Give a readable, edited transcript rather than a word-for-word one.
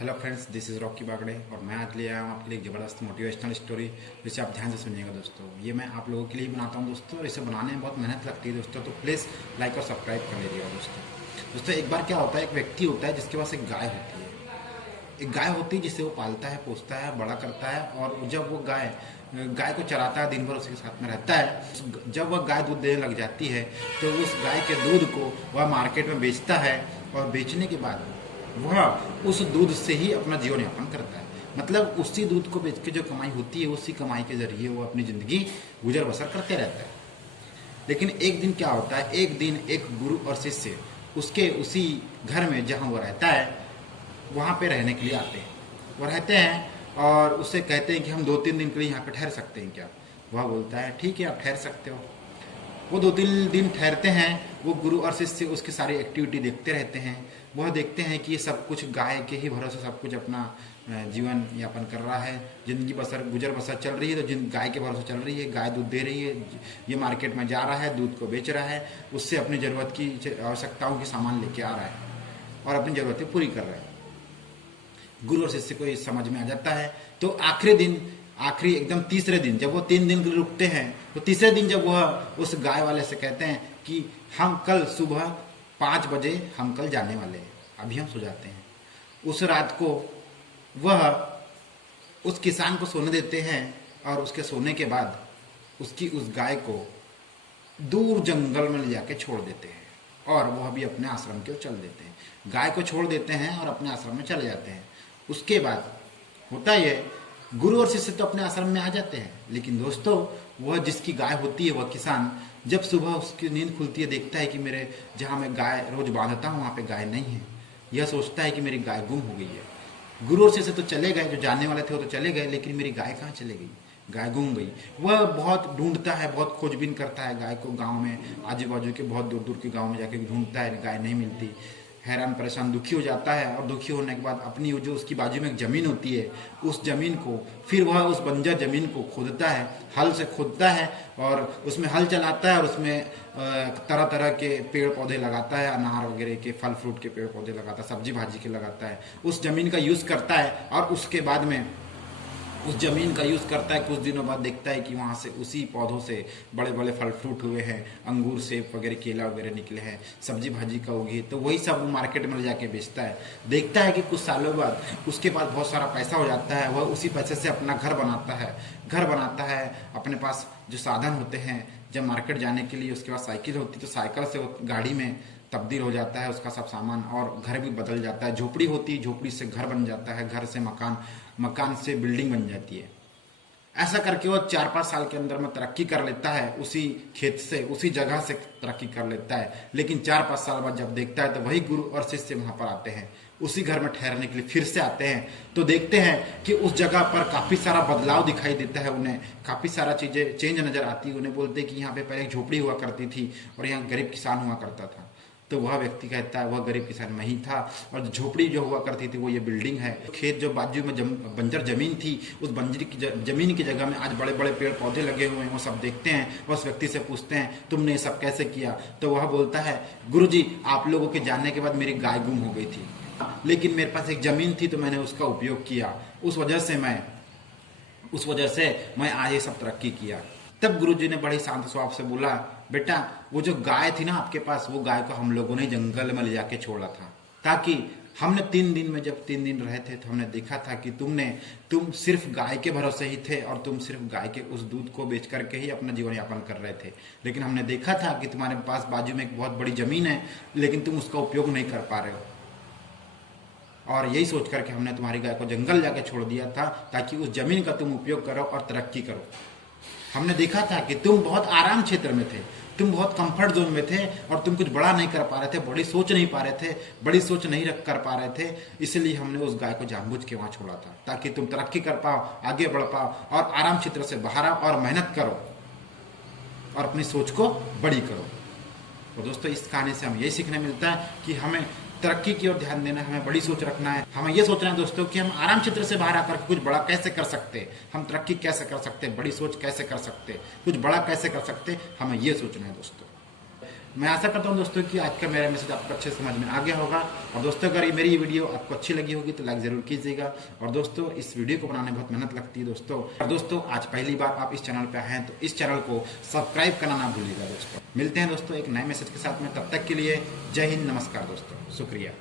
Hello friends, this is Rocky Bagde और मैं आज ले आया हूँ आपके लिए एक ज़बरदस्त मोटिवेशनल स्टोरी जिसे आप ध्यान से सुनिएगा दोस्तों। ये मैं आप लोगों के लिए बनाता हूँ दोस्तों, और इसे बनाने में बहुत मेहनत लगती है दोस्तों, तो प्लीज़ लाइक और सब्सक्राइब कर लीजिएगा दोस्तों। एक बार क्या होता है, एक व्यक्ति होता है जिसके पास एक गाय होती है। एक गाय होती है जिसे वो पालता है, पोसता है, बड़ा करता है, और जब वो गाय को चराता है, दिन भर उसके साथ में रहता है। जब वह गाय दूध देने लग जाती है तो उस गाय के दूध को वह मार्केट में बेचता है, और बेचने के बाद वह उस दूध से ही अपना जीवन यापन करता है। मतलब उसी दूध को बेच के जो कमाई होती है, उसी कमाई के जरिए वो अपनी ज़िंदगी गुजर बसर करते रहता है। लेकिन एक दिन क्या होता है, एक दिन एक गुरु और शिष्य उसके उसी घर में जहाँ वो रहता है वहाँ पे रहने के लिए आते हैं। वो रहते हैं और उससे कहते हैं कि हम 2-3 दिन के लिए यहाँ पे ठहर सकते हैं क्या। वह बोलता है ठीक है, आप ठहर सकते हो। वो 2-3 दिन ठहरते हैं। वो गुरु और शिष्य उसकी सारी एक्टिविटी देखते रहते हैं। वह देखते हैं कि ये सब कुछ गाय के ही भरोसे सब कुछ अपना जीवन यापन कर रहा है, जिंदगी गुजर बसर चल रही है। तो जिन गाय के भरोसे चल रही है, गाय दूध दे रही है, ये मार्केट में जा रहा है, दूध को बेच रहा है, उससे अपनी ज़रूरत की आवश्यकताओं की सामान लेके आ रहा है और अपनी ज़रूरतें पूरी कर रहा है। गुरु और शिष्य को ये समझ में आ जाता है। तो आखिरी एकदम तीसरे दिन जब वो 3 दिन के लिए रुकते हैं, तो तीसरे दिन जब वह उस गाय वाले से कहते हैं कि हम कल सुबह 5 बजे हम कल जाने वाले हैं, अभी हम सो जाते हैं। उस रात को वह उस किसान को सोने देते हैं, और उसके सोने के बाद उस गाय को दूर जंगल में ले जाके छोड़ देते हैं, और वह भी अपने आश्रम की ओर चल देते हैं। गाय को छोड़ देते हैं और अपने आश्रम में चले जाते हैं। उसके बाद होता यह, गुरु और शिष्य तो अपने आश्रम में आ जाते हैं, लेकिन दोस्तों वह जिसकी गाय होती है, वह किसान जब सुबह उसकी नींद खुलती है, देखता है कि मेरे जहाँ मैं गाय रोज बांधता हूँ वहाँ पे गाय नहीं है। यह सोचता है कि मेरी गाय गुम हो गई है। गुरु और शिष्य तो चले गए, जो जाने वाले थे वो तो चले गए, लेकिन मेरी गाय कहाँ चले गई, गाय गुम गई। वह बहुत ढूंढता है, बहुत खोजबीन करता है गाय को। गाँव में आजू बाजू के बहुत दूर दूर के गाँव में जाके ढूंढता है, गाय नहीं मिलती। हैरान परेशान दुखी हो जाता है, और दुखी होने के बाद अपनी जो उसकी बाजू में एक ज़मीन होती है, उस ज़मीन को फिर वह उस बंजर ज़मीन को खोदता है, हल से खोदता है, और उसमें हल चलाता है, और उसमें तरह तरह के पेड़ पौधे लगाता है, अनार वगैरह के, फल फ्रूट के पेड़ पौधे लगाता है, सब्जी भाजी के लगाता है। उस ज़मीन का यूज़ करता है, और उसके बाद में उस ज़मीन का यूज़ करता है। कुछ दिनों बाद देखता है कि वहाँ से उसी पौधों से बड़े बड़े फल फ्रूट हुए हैं, अंगूर सेब वगैरह केला वगैरह निकले हैं, सब्जी भाजी का उगी। तो वही सब वो मार्केट में ले जाके बेचता है। देखता है कि कुछ सालों बाद उसके पास बहुत सारा पैसा हो जाता है। वह उसी पैसे से अपना घर बनाता है। अपने पास जो साधन होते हैं, जब मार्केट जाने के लिए उसके पास साइकिल होती है, तो साइकिल से गाड़ी में तब्दील हो जाता है उसका सब सामान, और घर भी बदल जाता है। झोपड़ी होती है, झोपड़ी से घर बन जाता है, घर से मकान, मकान से बिल्डिंग बन जाती है। ऐसा करके वो 4-5 साल के अंदर में तरक्की कर लेता है। उसी खेत से, उसी जगह से तरक्की कर लेता है। लेकिन 4-5 साल बाद जब देखता है, तो वही गुरु और शिष्य वहां पर आते हैं, उसी घर में ठहरने के लिए फिर से आते हैं। तो देखते हैं कि उस जगह पर काफी सारा बदलाव दिखाई देता है। उन्हें काफी सारा चीजें चेंज नजर आती है। उन्हें बोलते हैं कि यहाँ पे पहले एक झोपड़ी हुआ करती थी, और यहाँ गरीब किसान हुआ करता था। तो वह व्यक्ति कहता है वह गरीब किसान में ही था, और झोपड़ी जो हुआ करती थी वो ये बिल्डिंग है। खेत जो बाजू में बंजर जमीन थी, उस बंजर की जमीन की जगह में आज बड़े बड़े पेड़ पौधे लगे हुए हैं। वो सब देखते हैं, उस व्यक्ति से पूछते हैं तुमने ये सब कैसे किया। तो वह बोलता है गुरुजी, आप लोगों के जानने के बाद मेरी गाय गुम हो गई थी, लेकिन मेरे पास एक जमीन थी तो मैंने उसका उपयोग किया, उस वजह से मैं आज ये सब तरक्की किया। तब गुरुजी ने बड़े शांत स्वभाव से बोला, बेटा वो जो गाय थी ना आपके पास, वो गाय को हम लोगों ने जंगल में ले जाके छोड़ा था, ताकि हमने 3 दिन में, जब 3 दिन रहे थे, तो हमने देखा था कि तुम सिर्फ गाय के भरोसे ही थे, और तुम सिर्फ गाय के उस दूध को बेच करके ही अपना जीवन यापन कर रहे थे। लेकिन हमने देखा था कि तुम्हारे पास बाजू में एक बहुत बड़ी जमीन है, लेकिन तुम उसका उपयोग नहीं कर पा रहे हो, और यही सोच करके हमने तुम्हारी गाय को जंगल जाके छोड़ दिया था, ताकि उस जमीन का तुम उपयोग करो और तरक्की करो। हमने देखा था कि तुम बहुत आराम क्षेत्र में थे, तुम बहुत कंफर्ट जोन में थे, और तुम कुछ बड़ा नहीं कर पा रहे थे, बड़ी सोच नहीं पा रहे थे, बड़ी सोच नहीं कर पा रहे थे। इसलिए हमने उस गाय को जानबूझ के वहां छोड़ा था, ताकि तुम तरक्की कर पाओ, आगे बढ़ पाओ, और आराम क्षेत्र से बाहर आओ, और मेहनत करो, और अपनी सोच को बड़ी करो। तो दोस्तों, इस कहानी से हमें यही सीखने मिलता है कि हमें तरक्की की ओर ध्यान देना है, हमें बड़ी सोच रखना है। हमें यह सोचना है दोस्तों कि हम आराम क्षेत्र से बाहर आकर कुछ बड़ा कैसे कर सकते हैं, हम तरक्की कैसे कर सकते हैं, बड़ी सोच कैसे कर सकते हैं, कुछ बड़ा कैसे कर सकते हैं, हमें यह सोचना है दोस्तों। मैं आशा करता हूँ दोस्तों कि आज का मेरा मैसेज आपको अच्छे समझ में आ गया होगा। और दोस्तों अगर मेरी ये वीडियो आपको अच्छी लगी होगी तो लाइक जरूर कीजिएगा। और दोस्तों इस वीडियो को बनाने में बहुत मेहनत लगती है दोस्तों। और दोस्तों आज पहली बार आप इस चैनल पे आए हैं तो इस चैनल को सब्सक्राइब करना ना भूलिएगा दोस्तों। मिलते हैं दोस्तों एक नए मैसेज के साथ में, तब तक के लिए जय हिंद, नमस्कार दोस्तों, शुक्रिया।